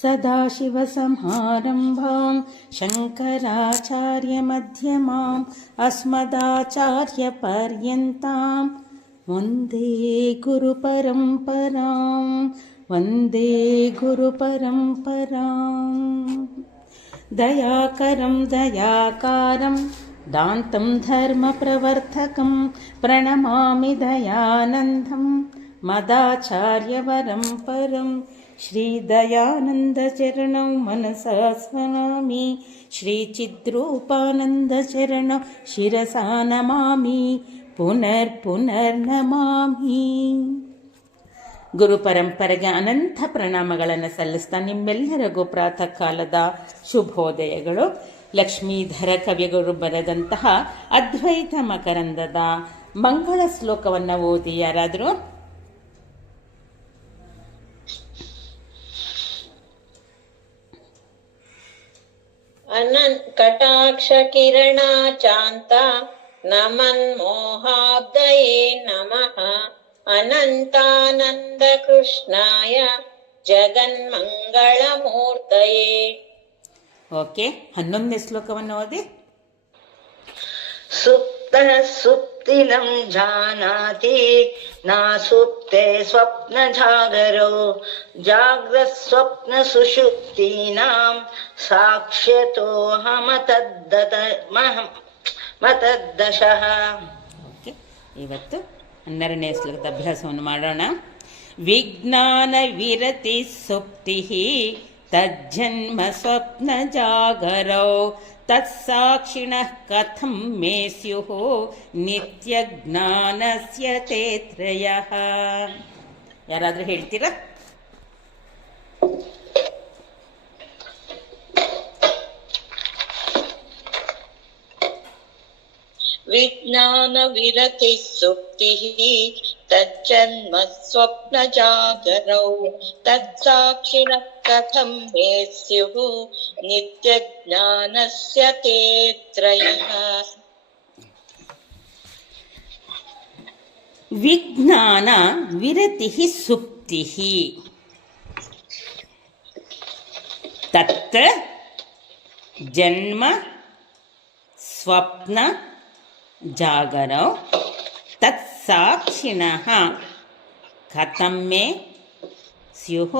ಸದಾಶಿವಸಮಾರಂಭಾಂ ಶಂಕರಾಚಾರ್ಯಮಧ್ಯಮಾಂ ಅಸ್ಮದಾಚಾರ್ಯಪರ್ಯಂತಾಂ ವಂದೇ ಗುರುಪರಂಪರಾಂ ವಂದೇ ಗುರುಪರಂಪರಾಂ. ದಯಾಕರಂ ದಯಾಕಾರಂ ದಾಂತಂ ಧರ್ಮಪ್ರವರ್ತಕಂ ಪ್ರಣಮಾಮಿ ದಯಾನಂದಂ ಮದಾಚಾರ್ಯವರಂ ಪರಂ. ಶ್ರೀ ದಯಾನಂದ ಚರಣೌ ಮನಸಾ ಸ್ಮರಾಮಿ, ಶ್ರೀ ಚಿದ್ರೂಪಾನಂದ ಚರಣೌ ಶಿರಸಾ ನಮಾಮಿ, ಪುನರ್ ಪುನರ್ ನಮಾಮಿ. ಗುರು ಪರಂಪರೆಗೆ ಅನಂತ ಪ್ರಣಾಮಗಳನ್ನು ಸಲ್ಲಿಸ್ತಾ ನಿಮ್ಮೆಲ್ಲರಿಗೂ ಪ್ರಾತಃ ಕಾಲದ ಶುಭೋದಯಗಳು. ಲಕ್ಷ್ಮೀಧರ ಕವಿಗಳು ಬರೆದಂತಹ ಅದ್ವೈತ ಮಕರಂದದ ಮಂಗಳ ಶ್ಲೋಕವನ್ನು ಓದಿ ಯಾರಾದರೂ? ಕಟಾಕ್ಷ ಕಿರಣ ಚಾಂತ ನಮನ್ಮೋಹಾಬ್ದಯೇ ನಮಃ ಅನಂತಾನಂದ ಕೃಷ್ಣಾಯ ಜಗನ್ಮಂಗಳಮೂರ್ತಯೇ. ಓಕೆ, 11ನೇ ಶ್ಲೋಕವನ್ನು ಓದಿ. ಸುಪ್ತ ಸುಪ್ತಿಲಂ ಜಾನಾತಿ ನಾ ಸುಪ್ತೆ ಸ್ವಪ್ನ ಜಾಗರೋ ಜಾಗ್ರತ್ ಸ್ವಪ್ನ ಸುಷುಪ್ತೀನಾಂ ಸಾಕ್ಷ್ಯತೋ ಮತದ್ದಶಃ. ಓಕೆ, ಇವತ್ತು 12ನೇ ಶ್ಲೋಕದ ಅಭ್ಯಾಸವನ್ನು ಮಾಡೋಣ. ವಿಜ್ಞಾನ ವಿರತಿ ಸುಪ್ತಿ ತಜ್ಜನ್ಮ ಸ್ವಪ್ನ ಜಾಗರೌ ತತ್ಸಾಕ್ಷಿಣಃ ಕಥಂ ಮೇ ಸ್ಯುಃ ನಿತ್ಯ ಜ್ಞಾನಸ್ಯ ತೇ ತ್ರಯಃ. ಯಾರಾದರೂ ಹೇಳ್ತೀರಾ? ವಿಜ್ಞಾನ ವಿರತಿ ಸುಪ್ತಿ ತಜ್ಜನ್ಮ ಸ್ವಪ್ನ ಜಾಗರೌ ತತ್ಸಾಕ್ಷಿಣಃ ಕಥಂ ಮೇ ಸ್ಯುಃ ನಿತ್ಯ ಜ್ಞಾನಸ್ಯ ತೇ ತ್ರಯಃ. ವಿಜ್ಞಾನ ವಿರತಿ ಸುಪ್ತಿ ತತ್ ಜನ್ಮ ಸ್ವಪ್ನ ಜಾಗರೌ ತತ್ಸಾಕ್ಷಿಣಃ ಕಥಂ ಮೇ ಸ್ಯುಃ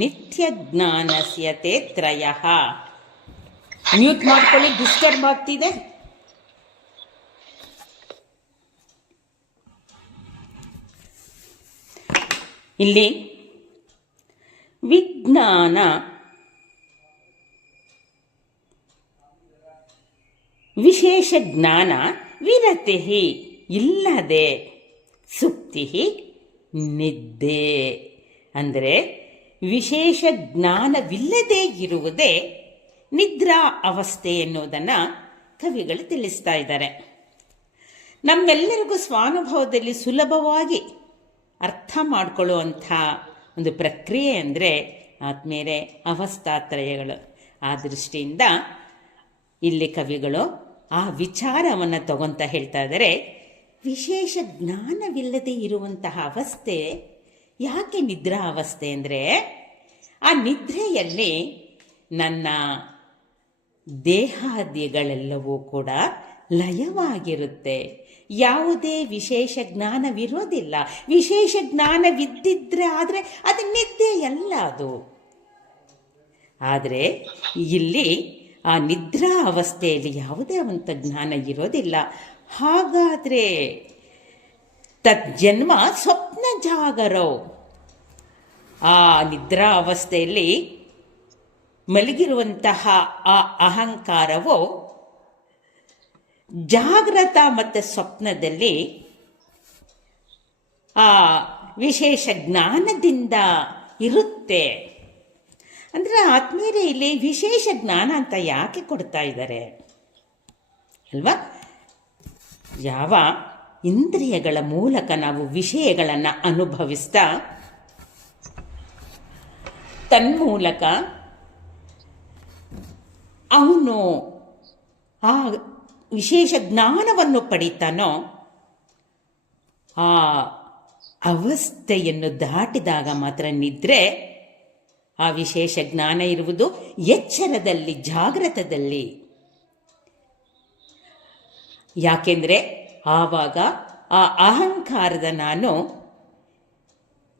ನಿತ್ಯ ಜ್ಞಾನಸ್ಯ ತೇ ತ್ರಯಃ. ಮ್ಯೂಟ್ ಮಾಡ್ಕೊಳ್ಳಿ, ಡಿಸ್ಟರ್ಬ್ ಆಗ್ತಿದೆ. ಇಲ್ಲಿ ವಿಜ್ಞಾನ ವಿಶೇಷ ಜ್ಞಾನ ವಿರತಿ ಇಲ್ಲದೆ, ಸುಪ್ತಿ ನಿದ್ದೆ ಅಂದರೆ ವಿಶೇಷ ಜ್ಞಾನವಿಲ್ಲದೆ ಇರುವುದೇ ನಿದ್ರಾ ಅವಸ್ಥೆ ಎನ್ನುವುದನ್ನು ಕವಿಗಳು ತಿಳಿಸ್ತಾ ಇದ್ದಾರೆ. ನಮ್ಮೆಲ್ಲರಿಗೂ ಸ್ವಾನುಭವದಲ್ಲಿ ಸುಲಭವಾಗಿ ಅರ್ಥ ಮಾಡಿಕೊಳ್ಳುವಂಥ ಒಂದು ಪ್ರಕ್ರಿಯೆ ಅಂದರೆ ಆದ್ಮೇಲೆ ಅವಸ್ಥಾತ್ರಯಗಳು. ಆ ದೃಷ್ಟಿಯಿಂದ ಇಲ್ಲಿ ಕವಿಗಳು ಆ ವಿಚಾರವನ್ನು ತಗೊಂತ ಹೇಳ್ತಾ ಇದ್ದಾರೆ. ವಿಶೇಷ ಜ್ಞಾನವಿಲ್ಲದೆ ಇರುವಂತಹ ಅವಸ್ಥೆ ಯಾಕೆ ನಿದ್ರಾ ಅವಸ್ಥೆ ಅಂದರೆ, ಆ ನಿದ್ರೆಯಲ್ಲಿ ನನ್ನ ದೇಹಾದಿಗಳೆಲ್ಲವೂ ಕೂಡ ಲಯವಾಗಿರುತ್ತೆ. ಯಾವುದೇ ವಿಶೇಷ ಜ್ಞಾನವಿರೋದಿಲ್ಲ. ವಿಶೇಷ ಜ್ಞಾನವಿದ್ದಿದ್ರೆ ಆದರೆ ಅದು ನಿದ್ದೆ ಅಲ್ಲ ಅದು. ಆದರೆ ಇಲ್ಲಿ ಆ ನಿದ್ರಾ ಅವಸ್ಥೆಯಲ್ಲಿ ಯಾವುದೇ ಒಂದು ಜ್ಞಾನ ಇರೋದಿಲ್ಲ. ಹಾಗಾದರೆ ತಜ್ಜನ್ಮ ಸ್ವಪ್ನ ಜಾಗರೋ, ಆ ನಿದ್ರಾ ಅವಸ್ಥೆಯಲ್ಲಿ ಮಲಗಿರುವಂತಹ ಆ ಅಹಂಕಾರವು ಜಾಗೃತ ಮತ್ತು ಸ್ವಪ್ನದಲ್ಲಿ ಆ ವಿಶೇಷ ಜ್ಞಾನದಿಂದ ಇರುತ್ತೆ. ಅಂದರೆ ಆತ್ಮೀಯರೇ, ಇಲ್ಲಿ ವಿಶೇಷ ಜ್ಞಾನ ಅಂತ ಯಾಕೆ ಕೊಡ್ತಾ ಇದ್ದಾರೆ ಅಲ್ವಾ? ಯಾವ ಇಂದ್ರಿಯಗಳ ಮೂಲಕ ನಾವು ವಿಷಯಗಳನ್ನು ಅನುಭವಿಸ್ತಾ ತನ್ಮೂಲಕ ಅವನು ಆ ವಿಶೇಷ ಜ್ಞಾನವನ್ನು ಪಡಿತಾನೋ ಆ ಅವಸ್ಥೆಯನ್ನು ದಾಟಿದಾಗ ಮಾತ್ರ ನಿದ್ರೆ, ಆ ವಿಶೇಷ ಜ್ಞಾನ ಇರುವುದು ಎಚ್ಚರದಲ್ಲಿ, ಜಾಗೃತದಲ್ಲಿ. ಯಾಕೆಂದರೆ ಆವಾಗ ಆ ಅಹಂಕಾರದ ನಾನು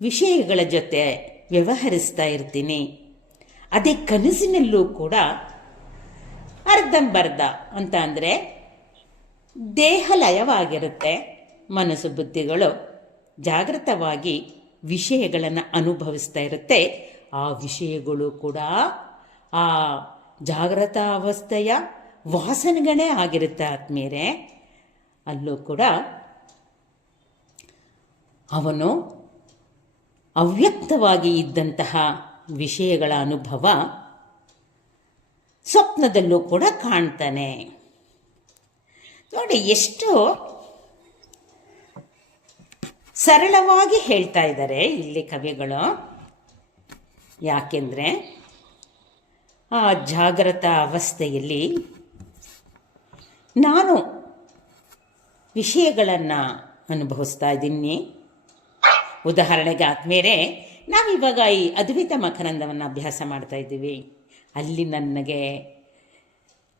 ವಿಷಯಗಳ ಜೊತೆ ವ್ಯವಹರಿಸ್ತಾ ಇರ್ತೀನಿ. ಅದೇ ಕನಸಿನಲ್ಲೂ ಕೂಡ ಅರ್ಧಂಬರ್ಧ ಅಂತ ಅಂದರೆ ದೇಹ ಲಯವಾಗಿರುತ್ತೆ, ಮನಸ್ಸು ಬುದ್ಧಿಗಳು ಜಾಗೃತವಾಗಿ ವಿಷಯಗಳನ್ನು ಅನುಭವಿಸ್ತಾ ಇರುತ್ತೆ. ಆ ವಿಷಯಗಳು ಕೂಡ ಆ ಜಾಗೃತ ಅವಸ್ಥೆಯ ವಾಸನೆಗಳೇ ಆಗಿರುತ್ತೆ ಆತ್ಮೀಯರೇ. ಅಲ್ಲೂ ಕೂಡ ಅವನು ಅವ್ಯಕ್ತವಾಗಿ ಇದ್ದಂತಹ ವಿಷಯಗಳ ಅನುಭವ ಸ್ವಪ್ನದಲ್ಲೂ ಕೂಡ ಕಾಣ್ತಾನೆ. ನೋಡಿ ಎಷ್ಟು ಸರಳವಾಗಿ ಹೇಳ್ತಾ ಇದ್ದಾರೆ ಇಲ್ಲಿ ಕವಿಗಳು. ಯಾಕೆಂದರೆ ಆ ಜಾಗೃತ ಅವಸ್ಥೆಯಲ್ಲಿ ನಾನು ವಿಷಯಗಳನ್ನು ಅನುಭವಿಸ್ತಾ ಇದ್ದೀನಿ. ಉದಾಹರಣೆಗೆ ಆದ್ಮೇಲೆ ನಾವಿವಾಗ ಈ ಅದ್ವೈತ ಮಕರಂದವನ್ನು ಅಭ್ಯಾಸ ಮಾಡ್ತಾ ಇದ್ದೀವಿ. ಅಲ್ಲಿ ನನಗೆ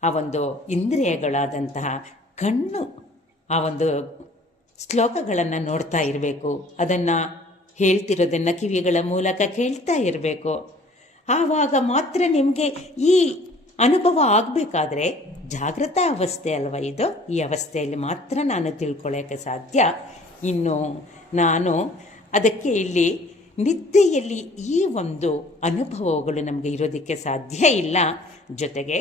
ಆ ಒಂದು ಇಂದ್ರಿಯಗಳಾದಂತಹ ಕಣ್ಣು ಆ ಒಂದು ಶ್ಲೋಕಗಳನ್ನು ನೋಡ್ತಾ ಇರಬೇಕು, ಅದನ್ನು ಹೇಳ್ತಿರೋದನ್ನು ಕಿವಿಗಳ ಮೂಲಕ ಕೇಳ್ತಾ ಇರಬೇಕು. ಆವಾಗ ಮಾತ್ರ ನಿಮಗೆ ಈ ಅನುಭವ ಆಗಬೇಕಾದ್ರೆ ಜಾಗೃತ ಅವಸ್ಥೆ ಅಲ್ವ ಇದು, ಈ ಅವಸ್ಥೆಯಲ್ಲಿ ಮಾತ್ರ ನಾನು ತಿಳ್ಕೊಳ್ಳೋಕ್ಕೆ ಸಾಧ್ಯ. ಇನ್ನು ನಾನು ಅದಕ್ಕೆ ಇಲ್ಲಿ ನಿದ್ದೆಯಲ್ಲಿ ಈ ಒಂದು ಅನುಭವಗಳು ನಮಗೆ ಇರೋದಕ್ಕೆ ಸಾಧ್ಯ ಇಲ್ಲ. ಜೊತೆಗೆ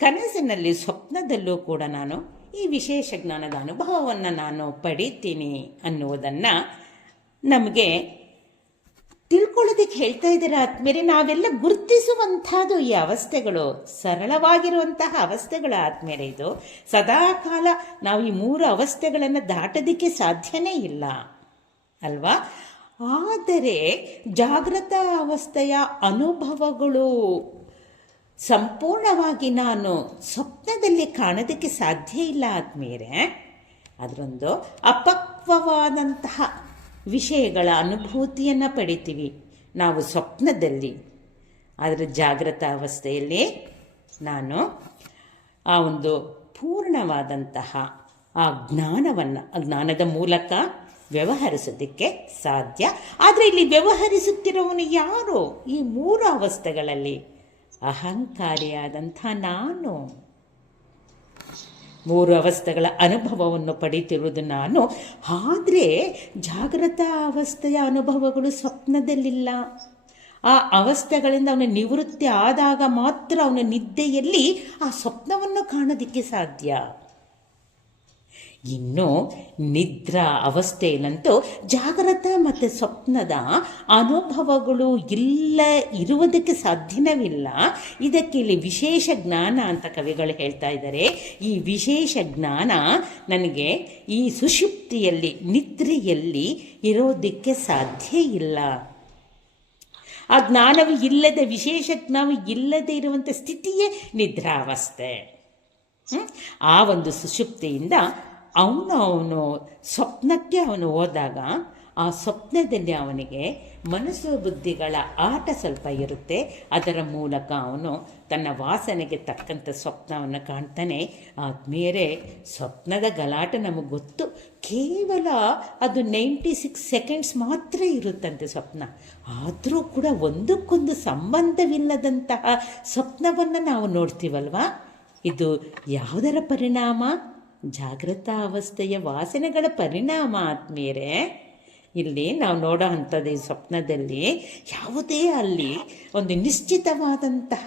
ಕನಸಿನಲ್ಲಿ, ಸ್ವಪ್ನದಲ್ಲೂ ಕೂಡ ನಾನು ಈ ವಿಶೇಷ ಜ್ಞಾನದ ಅನುಭವವನ್ನು ನಾನು ಪಡಿತೀನಿ ಅನ್ನುವುದನ್ನು ನಮಗೆ ತಿಳ್ಕೊಳ್ಳೋದಕ್ಕೆ ಹೇಳ್ತಾ ಇದ್ದಾರೆ ಆದ್ಮೇಲೆ. ನಾವೆಲ್ಲ ಗುರುತಿಸುವಂಥದ್ದು ಈ ಅವಸ್ಥೆಗಳು, ಸರಳವಾಗಿರುವಂತಹ ಅವಸ್ಥೆಗಳು ಆದ್ಮೇಲೆ. ಇದು ಸದಾಕಾಲ ನಾವು ಈ 3 ಅವಸ್ಥೆಗಳನ್ನು ದಾಟೋದಕ್ಕೆ ಸಾಧ್ಯನೇ ಇಲ್ಲ ಅಲ್ವಾ. ಆದರೆ ಜಾಗೃತ ಅವಸ್ಥೆಯ ಅನುಭವಗಳು ಸಂಪೂರ್ಣವಾಗಿ ನಾನು ಸ್ವಪ್ನದಲ್ಲಿ ಕಾಣೋದಕ್ಕೆ ಸಾಧ್ಯ ಇಲ್ಲ ಆದ್ಮೇಲೆ. ಅದರೊಂದು ಅಪಕ್ವವಾದಂತಹ ವಿಷಯಗಳ ಅನುಭೂತಿಯನ್ನು ಪಡಿತೀವಿ ನಾವು ಸ್ವಪ್ನದಲ್ಲಿ. ಆದರೆ ಜಾಗೃತ ಅವಸ್ಥೆಯಲ್ಲಿ ನಾನು ಆ ಒಂದು ಪೂರ್ಣವಾದಂತಹ ಆ ಜ್ಞಾನದ ಮೂಲಕ ವ್ಯವಹರಿಸೋದಕ್ಕೆ ಸಾಧ್ಯ. ಆದರೆ ಇಲ್ಲಿ ವ್ಯವಹರಿಸುತ್ತಿರುವವನು ಯಾರು? ಈ 3 ಅವಸ್ಥೆಗಳಲ್ಲಿ ಅಹಂಕಾರಿಯಾದಂಥ ನಾನು. 3 ಅವಸ್ಥೆಗಳ ಅನುಭವವನ್ನು ಪಡೀತಿರುವುದು ನಾನು. ಆದರೆ ಜಾಗೃತ ಅವಸ್ಥೆಯ ಅನುಭವಗಳು ಸ್ವಪ್ನದಲ್ಲಿಲ್ಲ. ಆ ಅವಸ್ಥೆಗಳಿಂದ ಅವನ ನಿವೃತ್ತಿ ಆದಾಗ ಮಾತ್ರ ಅವನ ನಿದ್ದೆಯಲ್ಲಿ ಆ ಸ್ವಪ್ನವನ್ನು ಕಾಣೋದಕ್ಕೆ ಸಾಧ್ಯ. ಇನ್ನು ನಿದ್ರಾ ಅವಸ್ಥೆಯಲ್ಲಂತೂ ಜಾಗೃತ ಮತ್ತು ಸ್ವಪ್ನದ ಅನುಭವಗಳು ಇರುವುದಕ್ಕೆ ಸಾಧ್ಯವಿಲ್ಲ. ಇದಕ್ಕೆ ಇಲ್ಲಿ ವಿಶೇಷ ಜ್ಞಾನ ಅಂತ ಕವಿಗಳು ಹೇಳ್ತಾ ಇದ್ದಾರೆ. ಈ ವಿಶೇಷ ಜ್ಞಾನ ನನಗೆ ಈ ಸುಷುಪ್ತಿಯಲ್ಲಿ, ನಿದ್ರೆಯಲ್ಲಿ ಇರೋದಕ್ಕೆ ಸಾಧ್ಯ ಇಲ್ಲ. ಆ ಜ್ಞಾನವು ಇಲ್ಲದೆ, ವಿಶೇಷ ಜ್ಞಾನವು ಇಲ್ಲದೆ ಇರುವಂಥ ಸ್ಥಿತಿಯೇ ನಿದ್ರಾವಸ್ಥೆ. ಆ ಒಂದು ಸುಷುಪ್ತಿಯಿಂದ ಅವನು ಸ್ವಪ್ನಕ್ಕೆ ಹೋದಾಗ ಆ ಸ್ವಪ್ನದಲ್ಲಿ ಅವನಿಗೆ ಮನಸ್ಸು ಬುದ್ಧಿಗಳ ಆಟ ಸ್ವಲ್ಪ ಇರುತ್ತೆ. ಅದರ ಮೂಲಕ ಅವನು ತನ್ನ ವಾಸನೆಗೆ ತಕ್ಕಂಥ ಸ್ವಪ್ನವನ್ನು ಕಾಣ್ತಾನೆ. ಆದ್ಮೇಲೆ ಸ್ವಪ್ನದ ಗಲಾಟೆ ನಮಗೆ ಗೊತ್ತು, ಕೇವಲ ಅದು 96 ಸೆಕೆಂಡ್ಸ್ ಮಾತ್ರ ಇರುತ್ತಂತೆ ಸ್ವಪ್ನ. ಆದರೂ ಕೂಡ ಒಂದಕ್ಕೊಂದು ಸಂಬಂಧವಿಲ್ಲದಂತಹ ಸ್ವಪ್ನವನ್ನು ನಾವು ನೋಡ್ತೀವಲ್ವ. ಇದು ಯಾವುದರ ಪರಿಣಾಮ? ಜಾಗೃತ ಅವಸ್ಥೆಯ ವಾಸನೆಗಳ ಪರಿಣಾಮ ಆದ್ಮೇಲೆ. ಇಲ್ಲಿ ನಾವು ನೋಡೋ ಅಂಥದ್ದು ಈ ಸ್ವಪ್ನದಲ್ಲಿ ಯಾವುದೇ ಅಲ್ಲಿ ಒಂದು ನಿಶ್ಚಿತವಾದಂತಹ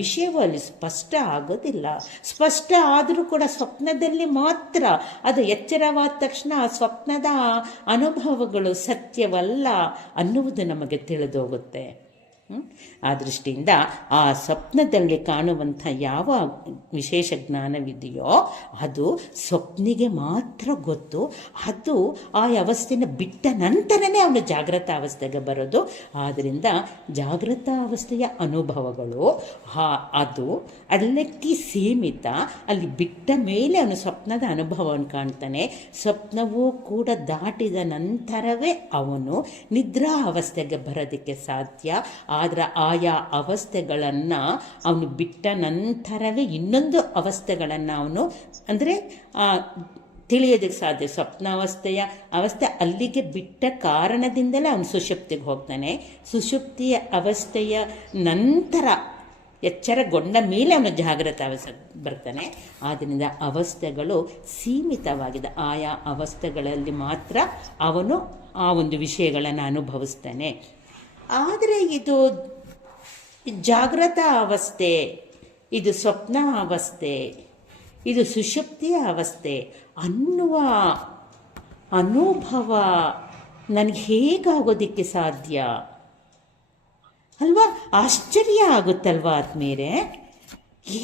ವಿಷಯವು ಅಲ್ಲಿ ಸ್ಪಷ್ಟ ಆಗೋದಿಲ್ಲ. ಸ್ಪಷ್ಟ ಆದರೂ ಕೂಡ ಸ್ವಪ್ನದಲ್ಲಿ ಮಾತ್ರ ಅದು ಎಚ್ಚರವಾದ ತಕ್ಷಣ ಆ ಸ್ವಪ್ನದ ಅನುಭವಗಳು ಸತ್ಯವಲ್ಲ ಅನ್ನುವುದು ನಮಗೆ ತಿಳಿದೋಗುತ್ತೆ. ಆ ದೃಷ್ಟಿಯಿಂದ ಆ ಸ್ವಪ್ನದಲ್ಲಿ ಕಾಣುವಂಥ ಯಾವ ವಿಶೇಷ ಜ್ಞಾನವಿದೆಯೋ ಅದು ಸ್ವಪ್ನಿಗೆ ಮಾತ್ರ ಗೊತ್ತು. ಅದು ಆ ಅವಸ್ಥೆನ ಬಿಟ್ಟ ನಂತರನೇ ಅವನು ಜಾಗೃತ ಅವಸ್ಥೆಗೆ ಬರೋದು. ಆದ್ದರಿಂದ ಜಾಗೃತ ಅವಸ್ಥೆಯ ಅನುಭವಗಳು ಅದು ಅಲ್ಲಕ್ಕೆ ಸೀಮಿತ. ಅಲ್ಲಿ ಬಿಟ್ಟ ಮೇಲೆ ಅವನು ಸ್ವಪ್ನದ ಅನುಭವವನ್ನು ಕಾಣ್ತಾನೆ. ಸ್ವಪ್ನವೂ ಕೂಡ ದಾಟಿದ ನಂತರವೇ ಅವನು ನಿದ್ರಾ ಅವಸ್ಥೆಗೆ ಬರೋದಕ್ಕೆ ಸಾಧ್ಯ. ಆದರೆ ಆಯಾ ಅವಸ್ಥೆಗಳನ್ನು ಅವನು ಬಿಟ್ಟ ನಂತರವೇ ಇನ್ನೊಂದು ಅವಸ್ಥೆಗಳನ್ನು ಅವನು ಅಂದರೆ ತಿಳಿಯೋದಕ್ಕೆ ಸಾಧ್ಯ. ಅವಸ್ಥೆ ಅಲ್ಲಿಗೆ ಬಿಟ್ಟ ಕಾರಣದಿಂದಲೇ ಅವನು ಸುಷುಪ್ತಿಗೆ ಹೋಗ್ತಾನೆ. ಸುಷುಪ್ತಿಯ ಅವಸ್ಥೆಯ ನಂತರ ಎಚ್ಚರಗೊಂಡ ಮೇಲೆ ಅವನು ಜಾಗೃತ ಅವಸ್ಥೆ ಬರ್ತಾನೆ. ಆದ್ದರಿಂದ ಅವಸ್ಥೆಗಳು ಸೀಮಿತವಾಗಿದೆ. ಆಯಾ ಅವಸ್ಥೆಗಳಲ್ಲಿ ಮಾತ್ರ ಅವನು ಆ ಒಂದು ವಿಷಯಗಳನ್ನು ಅನುಭವಿಸ್ತಾನೆ. ಆದರೆ ಇದು ಜಾಗೃತ ಅವಸ್ಥೆ, ಇದು ಸ್ವಪ್ನ ಅವಸ್ಥೆ, ಇದು ಸುಷುಪ್ತಿಯ ಅವಸ್ಥೆ ಅನ್ನುವ ಅನುಭವ ನನಗೆ ಹೇಗಾಗೋದಕ್ಕೆ ಸಾಧ್ಯ ಅಲ್ವಾ? ಆಶ್ಚರ್ಯ ಆಗುತ್ತಲ್ವಾ ಆದ್ಮೇಲೆ?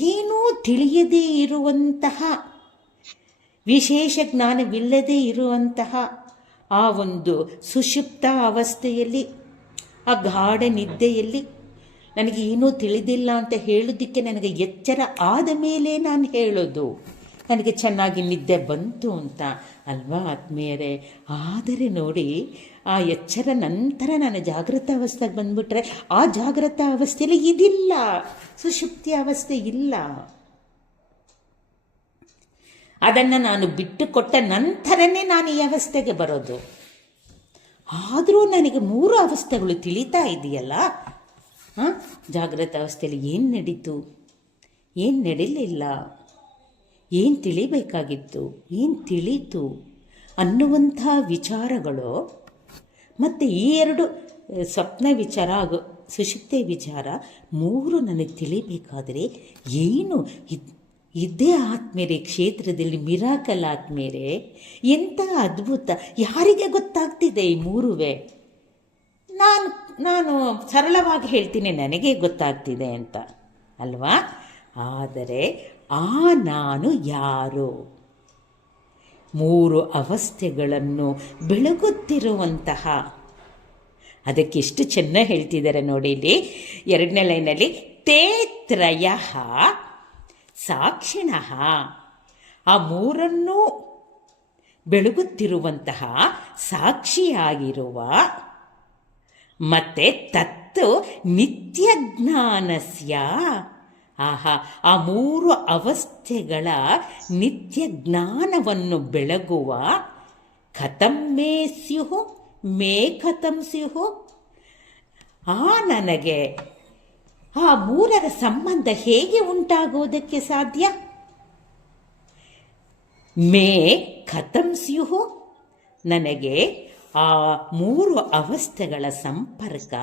ಏನೂ ತಿಳಿಯದೇ ಇರುವಂತಹ, ವಿಶೇಷ ಜ್ಞಾನವಿಲ್ಲದೇ ಇರುವಂತಹ ಆ ಒಂದು ಸುಷುಪ್ತ ಅವಸ್ಥೆಯಲ್ಲಿ, ಆ ಗಾಢ ನಿದ್ದೆಯಲ್ಲಿ ನನಗೆ ಏನೂ ತಿಳಿದಿಲ್ಲ ಅಂತ ಹೇಳೋದಕ್ಕೆ ನನಗೆ ಎಚ್ಚರ ಆದ ಮೇಲೆ ನಾನು ಹೇಳೋದು ನನಗೆ ಚೆನ್ನಾಗಿ ನಿದ್ದೆ ಬಂತು ಅಂತ ಅಲ್ವಾ ಆತ್ಮೀಯರೇ? ಆದರೆ ನೋಡಿ, ಆ ಎಚ್ಚರ ನಂತರ ನಾನು ಜಾಗೃತ ಅವಸ್ಥೆಗೆ ಬಂದುಬಿಟ್ರೆ ಆ ಜಾಗೃತ ಅವಸ್ಥೆಯಲ್ಲಿ ಇದಿಲ್ಲ, ಸುಷುಪ್ತಿ ಅವಸ್ಥೆ ಇಲ್ಲ. ಅದನ್ನು ನಾನು ಬಿಟ್ಟು ಕೊಟ್ಟ ನಂತರನೇ ನಾನು ಈ ಅವಸ್ಥೆಗೆ ಬರೋದು. ಆದರೂ ನನಗೆ 3 ಅವಸ್ಥೆಗಳು ತಿಳಿತಾ ಇದೆಯಲ್ಲ. ಜಾಗೃತ ಅವಸ್ಥೆಯಲ್ಲಿ ಏನು ನಡೀತು, ಏನು ನಡೀಲಿಲ್ಲ, ಏನು ತಿಳಿಬೇಕಾಗಿತ್ತು, ಏನು ತಿಳಿತು ಅನ್ನುವಂಥ ವಿಚಾರಗಳು, ಮತ್ತು ಈ 2 ಸ್ವಪ್ನ ವಿಚಾರ ಹಾಗೂ ಸುಷುಪ್ತಿ ವಿಚಾರ 3 ನನಗೆ ತಿಳಿಬೇಕಾದರೆ ಏನು ಇದೇ ಆತ್ಮೇರೆ ಕ್ಷೇತ್ರದಲ್ಲಿ ಮಿರಾಕಲ್ ಆತ್ಮೇರೆ, ಎಂಥ ಅದ್ಭುತ! ಯಾರಿಗೆ ಗೊತ್ತಾಗ್ತಿದೆ ಈ 3? ನಾನು ಸರಳವಾಗಿ ಹೇಳ್ತೀನಿ, ನನಗೆ ಗೊತ್ತಾಗ್ತಿದೆ ಅಂತ ಅಲ್ವಾ? ಆದರೆ ಆ ನಾನು ಯಾರು? 3 ಅವಸ್ಥೆಗಳನ್ನು ಬೆಳಗುತ್ತಿರುವಂತಹ, ಅದಕ್ಕೆ ಎಷ್ಟು ಚೆನ್ನಾಗಿ ಹೇಳ್ತಿದ್ದಾರೆ ನೋಡಿ ಇಲ್ಲಿ 2ನೇ ಲೈನಲ್ಲಿ, ತೇ ತ್ರಯಃ ಸಾಕ್ಷಿಣಃ. ಆ 3 ಬೆಳಗುತ್ತಿರುವಂತಹ ಸಾಕ್ಷಿಯಾಗಿರುವ ಮತ್ತೆ ತತ್ತು ನಿತ್ಯಜ್ಞಾನಸ್ಯ. ಆಹಾ, ಆ 3 ಅವಸ್ಥೆಗಳ ನಿತ್ಯ ಜ್ಞಾನವನ್ನು ಬೆಳಗುವ ಕಥಂ ಮೇ ಸ್ಯುಹು ಮೇ ಕಥಂ ಸ್ಯುಹು. ನನಗೆ ಆ 3ರ ಸಂಬಂಧ ಹೇಗೆ ಉಂಟಾಗುವುದಕ್ಕೆ ಸಾಧ್ಯ? ಮೇ ಕಥಂ ಸ್ಯುಹು, ನನಗೆ ಆ 3 ಅವಸ್ಥೆಗಳ ಸಂಪರ್ಕ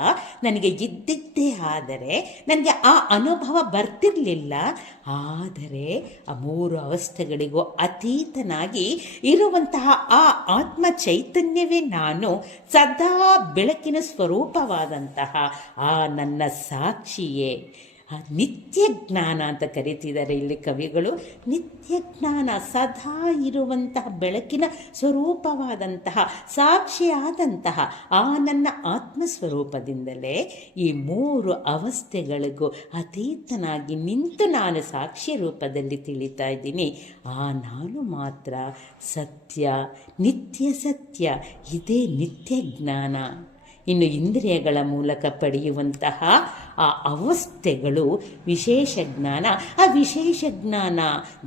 ನನಗೆ ಇದ್ದಿದ್ದೇ ಆದರೆ ನನಗೆ ಆ ಅನುಭವ ಬರ್ತಿರಲಿಲ್ಲ. ಆದರೆ ಆ 3 ಅವಸ್ಥೆಗಳಿಗೂ ಅತೀತನಾಗಿ ಇರುವಂತಹ ಆ ಆತ್ಮ ಚೈತನ್ಯವೇ ನಾನು, ಸದಾ ಬೆಳಕಿನ ಸ್ವರೂಪವಾದಂತಹ ಆ ನನ್ನ ಸಾಕ್ಷಿಯೇ. ನಿತ್ಯ ಜ್ಞಾನ ಅಂತ ಕರೀತಿದ್ದಾರೆ ಇಲ್ಲಿ ಕವಿಗಳು. ನಿತ್ಯ ಜ್ಞಾನ, ಸದಾ ಇರುವಂತಹ ಬೆಳಕಿನ ಸ್ವರೂಪವಾದಂತಹ ಸಾಕ್ಷಿಯಾದಂತಹ ಆ ನನ್ನ ಆತ್ಮಸ್ವರೂಪದಿಂದಲೇ ಈ 3 ಅವಸ್ಥೆಗಳಿಗೂ ಅತೀತನಾಗಿ ನಿಂತು ನಾನು ಸಾಕ್ಷಿ ರೂಪದಲ್ಲಿ ತಿಳಿತಾ ಇದ್ದೀನಿ. ಆ ನಾನು ಮಾತ್ರ ಸತ್ಯ, ನಿತ್ಯ ಸತ್ಯ. ಇದೇ ನಿತ್ಯ ಜ್ಞಾನ. ಇನ್ನು ಇಂದ್ರಿಯಗಳ ಮೂಲಕ ಪಡೆಯುವಂತಹ ಆ ಅವಸ್ಥೆಗಳು ವಿಶೇಷ ಜ್ಞಾನ. ಆ ವಿಶೇಷ ಜ್ಞಾನ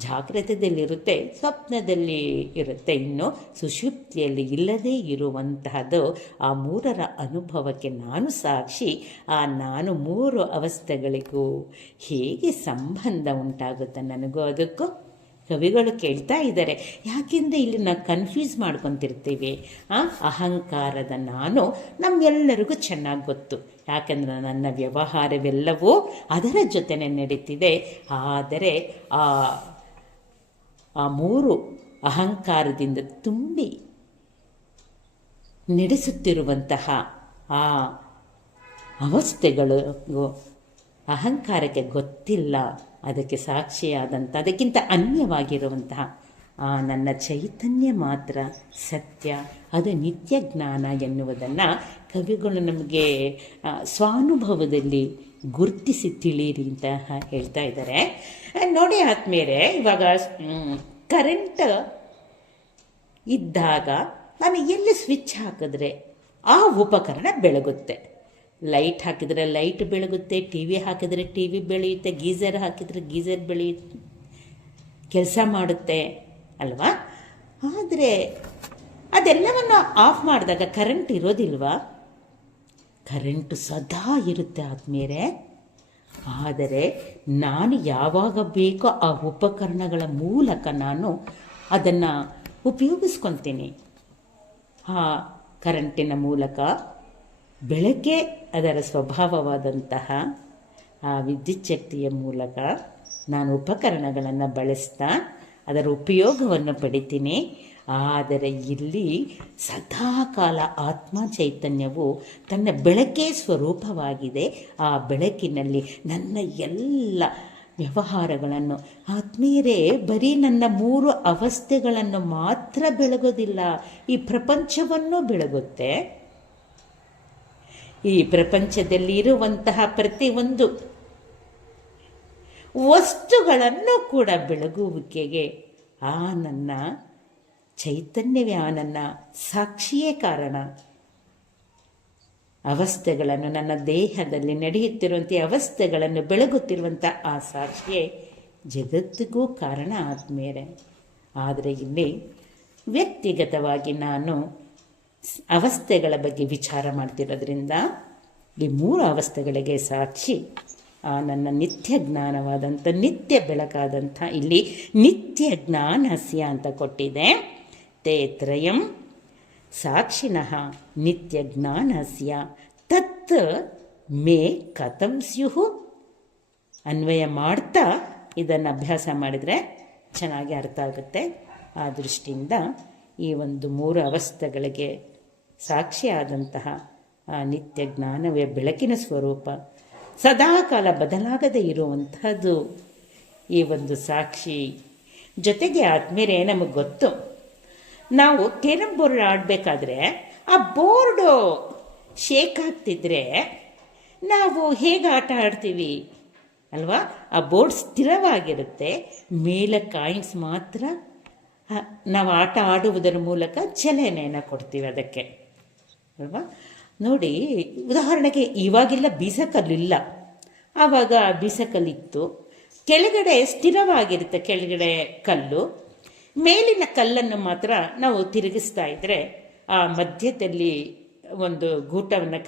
ಜಾಗೃತದಲ್ಲಿರುತ್ತೆ, ಸ್ವಪ್ನದಲ್ಲಿ ಇರುತ್ತೆ. ಇನ್ನು ಸುಷುಪ್ತಿಯಲ್ಲಿ ಇಲ್ಲದೇ ಇರುವಂತಹದ್ದು ಆ 3ರ ಅನುಭವಕ್ಕೆ ನಾನು ಸಾಕ್ಷಿ. ಆ ನಾನು 3 ಅವಸ್ಥೆಗಳಿಗೂ ಹೇಗೆ ಸಂಬಂಧ ಉಂಟಾಗುತ್ತೆ ನನಗೂ ಅದಕ್ಕೂ? ಕವಿಗಳು ಕೇಳ್ತಾ ಇದ್ದಾರೆ. ಯಾಕೆಂದರೆ ಇಲ್ಲಿ ನಾವು ಕನ್ಫ್ಯೂಸ್ ಮಾಡ್ಕೊತಿರ್ತೀವಿ. ಅಹಂಕಾರದ ನಾನು ನಮ್ಮೆಲ್ಲರಿಗೂ ಚೆನ್ನಾಗಿ ಗೊತ್ತು. ಯಾಕೆಂದರೆ ನನ್ನ ವ್ಯವಹಾರವೆಲ್ಲವೂ ಅದರ ಜೊತೆನೇ ನಡೀತಿದೆ. ಆದರೆ ಆ 3 ಅಹಂಕಾರದಿಂದ ತುಂಬಿ ನಡೆಸುತ್ತಿರುವಂತಹ ಆ ಅವಸ್ಥೆಗಳಿಗೂ ಅಹಂಕಾರಕ್ಕೆ ಗೊತ್ತಿಲ್ಲ. ಅದಕ್ಕೆ ಸಾಕ್ಷಿಯಾದಂಥ, ಅದಕ್ಕಿಂತ ಅನ್ಯವಾಗಿರುವಂತಹ ಆ ನನ್ನ ಚೈತನ್ಯ ಮಾತ್ರ ಸತ್ಯ, ಅದು ನಿತ್ಯ ಜ್ಞಾನ ಎನ್ನುವುದನ್ನು ಕವಿಗಳು ನಮಗೆ ಸ್ವಾನುಭವದಲ್ಲಿ ಗುರುತಿಸಿ ತಿಳಿಯಿರಿ ಅಂತ ಹೇಳ್ತಾ ಇದ್ದಾರೆ. ನೋಡಿ ಆದ್ಮೇಲೆ ಇವಾಗ ಕರೆಂಟ್ ಇದ್ದಾಗ ನಾನು ಎಲ್ಲಿ ಸ್ವಿಚ್ ಹಾಕಿದ್ರೆ ಆ ಉಪಕರಣ ಬೆಳಗುತ್ತೆ. ಲೈಟ್ ಹಾಕಿದರೆ ಲೈಟ್ ಬೆಳಗುತ್ತೆ, ಟಿ ವಿ ಹಾಕಿದರೆ ಟಿ ವಿ ಬೆಳೆಯುತ್ತೆ, ಗೀಝರ್ ಹಾಕಿದರೆ ಗೀಝರ್ ಬೆಳೆಯುತ್ತೆ, ಕೆಲಸ ಮಾಡುತ್ತೆ ಅಲ್ವಾ. ಆದರೆ ಅದೆಲ್ಲವನ್ನು ಆಫ್ ಮಾಡಿದಾಗ ಕರೆಂಟ್ ಇರೋದಿಲ್ವಾ? ಕರೆಂಟು ಸದಾ ಇರುತ್ತೆ ಆದ್ಮೇಲೆ. ಆದರೆ ನಾನು ಯಾವಾಗ ಬೇಕೋ ಆ ಉಪಕರಣಗಳ ಮೂಲಕ ನಾನು ಅದನ್ನು ಉಪಯೋಗಿಸ್ಕೊತೀನಿ. ಆ ಕರೆಂಟಿನ ಮೂಲಕ ಬೆಳಗ್ಗೆ ಅದರ ಸ್ವಭಾವವಾದಂತಹ ಆ ವಿದ್ಯುತ್ ಶಕ್ತಿಯ ಮೂಲಕ ನಾನು ಉಪಕರಣಗಳನ್ನು ಬಳಸ್ತಾ ಅದರ ಉಪಯೋಗವನ್ನು ಪಡಿತೀನಿ. ಆದರೆ ಇಲ್ಲಿ ಸದಾಕಾಲ ಆತ್ಮ ಚೈತನ್ಯವು ತನ್ನ ಬೆಳಕೇ ಸ್ವರೂಪವಾಗಿದೆ. ಆ ಬೆಳಕಿನಲ್ಲಿ ನನ್ನ ಎಲ್ಲ ವ್ಯವಹಾರಗಳನ್ನು ಆತ್ಮೀಯರೇ ಬರೀ ನನ್ನ 3 ಅವಸ್ಥೆಗಳನ್ನು ಮಾತ್ರ ಬೆಳಗೋದಿಲ್ಲ, ಈ ಪ್ರಪಂಚವನ್ನು ಬೆಳಗುತ್ತೆ. ಈ ಪ್ರಪಂಚದಲ್ಲಿ ಇರುವಂತಹ ಪ್ರತಿಯೊಂದು ವಸ್ತುಗಳನ್ನು ಕೂಡ ಬೆಳಗುವಿಕೆಗೆ ಆ ನನ್ನ ಚೈತನ್ಯವೇ, ಆ ನನ್ನ ಸಾಕ್ಷಿಯೇ ಕಾರಣ. ಅವಸ್ಥೆಗಳನ್ನು, ನನ್ನ ದೇಹದಲ್ಲಿ ನಡೆಯುತ್ತಿರುವಂಥ ಅವಸ್ಥೆಗಳನ್ನು ಬೆಳಗುತ್ತಿರುವಂಥ ಆ ಸಾಕ್ಷಿಯೇ ಜಗತ್ತಿಗೂ ಕಾರಣ ಆದ್ಮೇಲೆ. ಆದರೆ ಇಲ್ಲಿ ವ್ಯಕ್ತಿಗತವಾಗಿ ನಾನು ಅವಸ್ಥೆಗಳ ಬಗ್ಗೆ ವಿಚಾರ ಮಾಡ್ತಿರೋದ್ರಿಂದ ಈ 3 ಅವಸ್ಥೆಗಳಿಗೆ ಸಾಕ್ಷಿ ಆ ನನ್ನ ನಿತ್ಯ ಜ್ಞಾನವಾದಂಥ, ನಿತ್ಯ ಬೆಳಕಾದಂಥ, ಇಲ್ಲಿ ನಿತ್ಯ ಜ್ಞಾನಸ್ಯ ಅಂತ ಕೊಟ್ಟಿದೆ. ತೇ ತ್ರಯಂ ಸಾಕ್ಷಿಣಃ ನಿತ್ಯ ಜ್ಞಾನಸ್ಯ ತತ್ ಮೇ ಕಥಂ ಸ್ಯುಹು. ಅನ್ವಯ ಮಾಡ್ತಾ ಇದನ್ನು ಅಭ್ಯಾಸ ಮಾಡಿದರೆ ಚೆನ್ನಾಗಿ ಅರ್ಥ ಆಗುತ್ತೆ. ಆ ದೃಷ್ಟಿಯಿಂದ ಈ ಒಂದು 3 ಅವಸ್ಥೆಗಳಿಗೆ ಸಾಕ್ಷಿಯಾದಂತಹ ಆ ನಿತ್ಯ ಜ್ಞಾನವೇ ಬೆಳಕಿನ ಸ್ವರೂಪ, ಸದಾಕಾಲ ಬದಲಾಗದೇ ಇರುವಂಥದ್ದು ಈ ಒಂದು ಸಾಕ್ಷಿ. ಜೊತೆಗೆ ಆದಮೇಲೆ ನಮಗೆ ಗೊತ್ತು, ನಾವು ಕೇರಂ ಬೋರ್ಡ್ ಆಡಬೇಕಾದ್ರೆ ಆ ಬೋರ್ಡು ಶೇಕ್ ಆಗ್ತಿದ್ರೆ ನಾವು ಹೇಗೆ ಆಟ ಆಡ್ತೀವಿ ಅಲ್ವಾ? ಆ ಬೋರ್ಡ್ ಸ್ಥಿರವಾಗಿರುತ್ತೆ, ಮೇಲೆ ಕಾಯಿನ್ಸ್ ಮಾತ್ರ ನಾವು ಆಟ ಆಡುವುದರ ಮೂಲಕ ಚಲನೆಯನ್ನು ಕೊಡ್ತೀವಿ ಅದಕ್ಕೆ ಅಲ್ವಾ. ನೋಡಿ, ಉದಾಹರಣೆಗೆ ಇವಾಗೆಲ್ಲ ಬೀಸಕಲ್ಲಿಲ್ಲ, ಆವಾಗ ಬೀಸಕಲ್ಲಿತ್ತು. ಕೆಳಗಡೆ ಸ್ಥಿರವಾಗಿರುತ್ತೆ ಕೆಳಗಡೆ ಕಲ್ಲು, ಮೇಲಿನ ಕಲ್ಲನ್ನು ಮಾತ್ರ ನಾವು ತಿರುಗಿಸ್ತಾ ಇದ್ದರೆ ಆ ಮಧ್ಯದಲ್ಲಿ ಒಂದು ಗೂಟವನ್ನು